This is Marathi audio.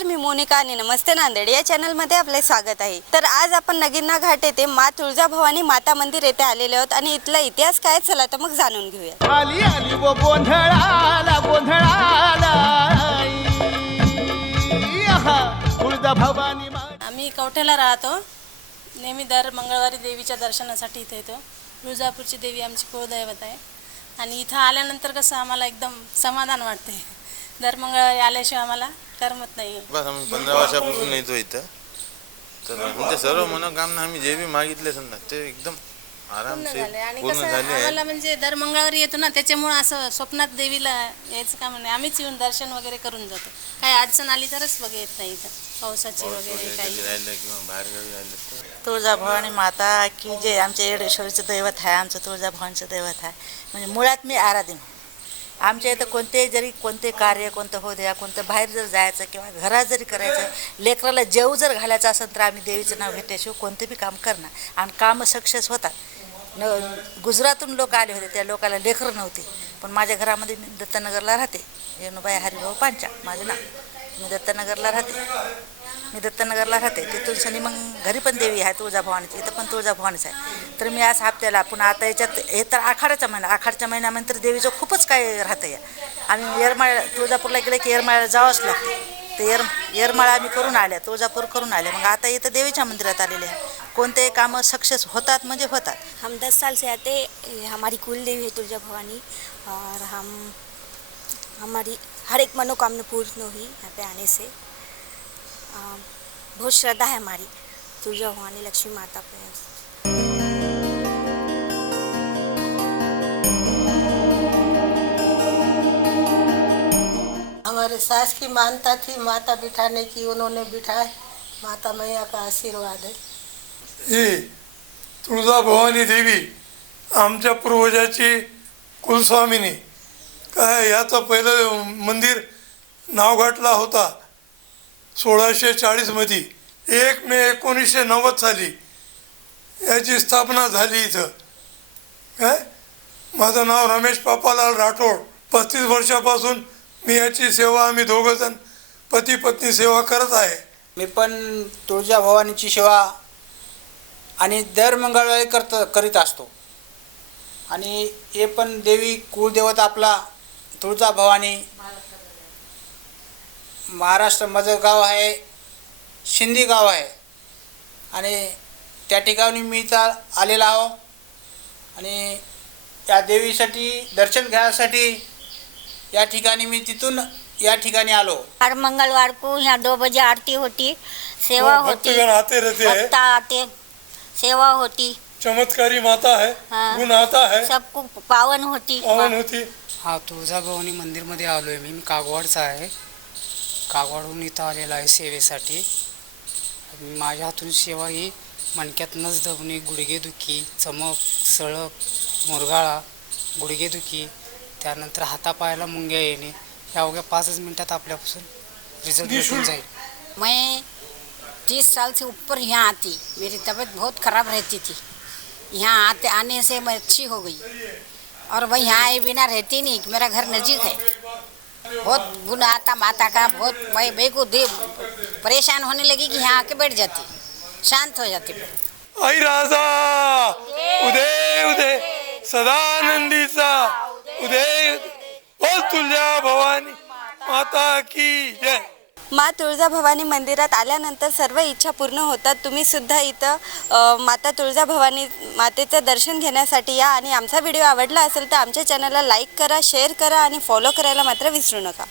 भूमिका आणि नमस्ते नांदेड या चॅनलमध्ये आपले स्वागत आहे. तर आज आपण नगिन्ना घाट येथे मा तुळजाभवानी माता मंदिर येथे आलेले आहोत आणि इथला इतिहास काय चला तर मग जाणून घेऊया. आली आली व गोंधळाला गोंधळाला. तुळजा भवानी मा आम्ही कवठ्याला राहतो. नेहमी दर मंगळवारी देवीच्या दर्शनासाठी इथे येतो. तुळजापूरची देवी आमची कुळदैवत आहे. आणि इथं आल्यानंतर कसं आम्हाला एकदम समाधान वाटते. दर मंगळवारी आल्याशिवाय आम्हाला करमत नाही बस आम्ही पंधरा वर्षापासून येतो इथं. तर आमच्या सर्व मनोकामना आम्ही जे बी मागितले समजा ते एकदम पूर्ण आरामशीर झाले. आणि पूर्ण कसं झाले आम्हाला म्हणजे दर मंगळवारी येतो ना त्याच्यामुळं असं स्वप्नात देवीला यायचं का म्हणे आम्हीच येऊन दर्शन वगैरे करून जातो. काही अडचण आली तरच बघ येत नाही इथं. पावसाची वगैरे काही. कधी राहिलं किंवा बाहेरगावी राहिलं तर. तुळजाभवानी माता की जे आमच्या येडेश्वरीचं दैवत आहे आमचं तुळजाभवानीचं दैवत आहे. म्हणजे मुळात मी आराधीन आमच्या इथं कोणतेही जरी कोणते कार्य कोणतं हो द्या कोणतं बाहेर जर जायचं किंवा घरात जरी करायचं लेकराला जेव जर घालायचं असेल तर आम्ही देवीचं नाव घेतल्याशिवाय कोणते बी काम करणार. आणि कामं सक्सेस होतात. न गुजरातून लोक आले होते त्या लोकाला लेकरं नव्हते. पण माझ्या घरामध्ये मी दत्तनगरला राहते. रेणुबाई हरिभाऊ पांचा माझं नाव. मी दत्तनगरला राहते. मी दत्तनगरला राहते. तिथून शनी मग घरी पण देवी आहे तुळजाभवानीची. इथं पण तुळजाभवानीच आहे. तर मी आज हप्त्याला पुन्हा आता याच्यात हे तर आखाड्याचा महिना. आखाडच्या महिन्यानंतर देवीचं खूपच काय राहतं या. आम्ही येरमाळ तुळजापूरला गेलं की येरमाळ्याला जावंच लागते. तर येर येरमाळा आम्ही करून आल्या तुळजापूर करून आल्या. मग आता इथं देवीच्या मंदिरात आलेले आहे. कोणतेही कामं सक्सेस होतात म्हणजे होतात. हम दस साल से आते हमारी कुल देवी है तुलजा भवानी और हम हमारी हर एक मनोकामना पूर्ण हुई यहाँ पे आने से। अ, बहुत श्रद्धा है हमारी तुलजा भवानी लक्ष्मी माता पे हमारे सास की मानता थी माता बिठाने की उन्होंने बिठाए माता मैया का आशीर्वाद है। ही तुळजाभवानी देवी आमच्या पूर्वजाची कुलस्वामिनी। काय याचं पहिलं मंदिर नावघाटला होता. सोळाशे चाळीसमध्ये एक मे एकोणीसशे नव्वद साली. याची स्थापना झाली इथं. काय? माझं नाव रमेश पापालाल राठोड. पस्तीस वर्षापासून मी याची सेवा आम्ही दोघंजण पती पत्नी सेवा करत आहे. मी पण तुळजा भवानीची सेवा आणि दर मंगळवारी करत करीत असतो. आणि हे पण देवी कुळदेवत आपला तुळजा भवानी महाराष्ट्र माझं गाव आहे शिंदी गाव आहे. आणि त्या ठिकाणी मी इथं आलेला आहो. आणि त्या देवीसाठी दर्शन घ्यायसाठी या ठिकाणी मी तिथून या ठिकाणी आलो. हर मंगलवार को यहाँ दो बजे आरती होती सेवा होती आते रहते हैं। भक्त आते सेवा होती। चमत्कारी माता है हाँ। गुण आता है। सबको पावन होती। पावन होती। हा तुळजाभवानी मंदिरमध्ये आलो आहे मी. मी कागवाडचा आहे. कागवाडहून इथं आलेला आहे सेवेसाठी. आणि माझ्या हातून सेवा ही मणक्यात नस दबणे गुडघेदुखी चमक सळक मुरगाळा गुडघेदुखी त्यानंतर हातापायाला मुंग्या येणे. या अवघ्या पाचच मिनिटात आपल्यापासून रिझल्ट भेटून जाईल. मैं तीस साल से ऊपर यहाँ आती. मेरी तबीयत बहुत ख़राब रहती थी. यहाँ आते आने से मैं अच्छी हो गई. और वह यहाँ आए बिना रहती नहीं मेरा घर नज़दीक है। बहुत गुण आता, माता का बहुत मैं मेरे परेशान होने लगी कि यहाँ आके बैठ जाती, शांत हो जाती आई राजा, उदय उदय सदानंदीचा उदय, बोल तुझ्या भवानी, माता की जय। मा तुळजाभवानी मंदिरात आल्यानंतर सर्व इच्छा पूर्ण होतात. तुम्ही सुद्धा इथं माता तुळजाभवानी मातेचं दर्शन घेण्यासाठी या. आणि आमचा व्हिडिओ आवडला असेल तर आमच्या चॅनलला लाईक करा शेअर करा आणि फॉलो करायला मात्र विसरू नका.